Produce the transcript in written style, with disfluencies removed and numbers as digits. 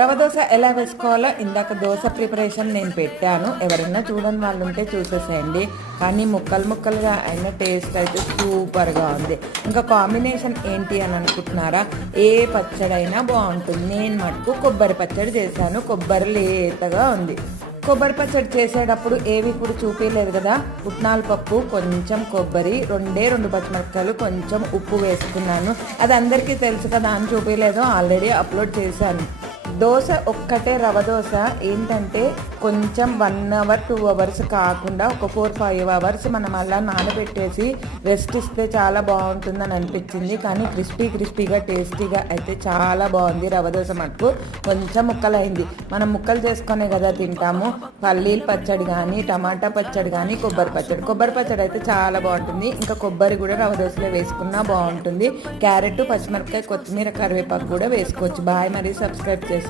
రవ దోశ ఎలా వేసుకోవాలో ఇందాక దోశ ప్రిపరేషన్ నేను పెట్టాను. ఎవరైనా చూడని వాళ్ళు ఉంటే చూసేసేయండి. కానీ ముక్కలు ముక్కలుగా అయిన టేస్ట్ అయితే సూపర్గా ఉంది. ఇంకా కాంబినేషన్ ఏంటి అని అనుకుంటున్నారా? ఏ పచ్చడైనా బాగుంటుంది. నేను మటుకు కొబ్బరి పచ్చడి చేశాను. కొబ్బరి లేతగా ఉంది. కొబ్బరి పచ్చడి చేసేటప్పుడు ఏవి కూడా చూపించలేదు కదా. పుట్నాల పప్పు, కొంచెం కొబ్బరి, రెండు పచ్చిమిరపకాయలు, కొంచెం ఉప్పు వేసుకున్నాను. అది అందరికీ తెలుసు కదా అని చూపించలేదు. ఆల్రెడీ అప్లోడ్ చేశాను. దోశ ఒక్కటే రవ దోశ ఏంటంటే కొంచెం 1 అవర్ 2 అవర్స్ కాకుండా ఒక 4-5 అవర్స్ మనం అలా నానబెట్టేసి రెస్ట్ ఇస్తే చాలా బాగుంటుందని అనిపించింది. కానీ క్రిస్పీగా టేస్టీగా అయితే చాలా బాగుంది. రవ దోశ మటుకు కొంచెం ముక్కలైంది. మనం ముక్కలు చేసుకునే కదా తింటాము. పల్లీల పచ్చడి కానీ, టమాటా పచ్చడి కానీ, కొబ్బరి పచ్చడి అయితే చాలా బాగుంటుంది. ఇంకా కొబ్బరి కూడా రవ దోశలో వేసుకున్నా బాగుంటుంది. క్యారెట్, పచ్చిమిరపకాయ, కొత్తిమీర, కరివేపాకు కూడా వేసుకోవచ్చు. బాయ్. మరి సబ్స్క్రైబ్ చేసుకోండి.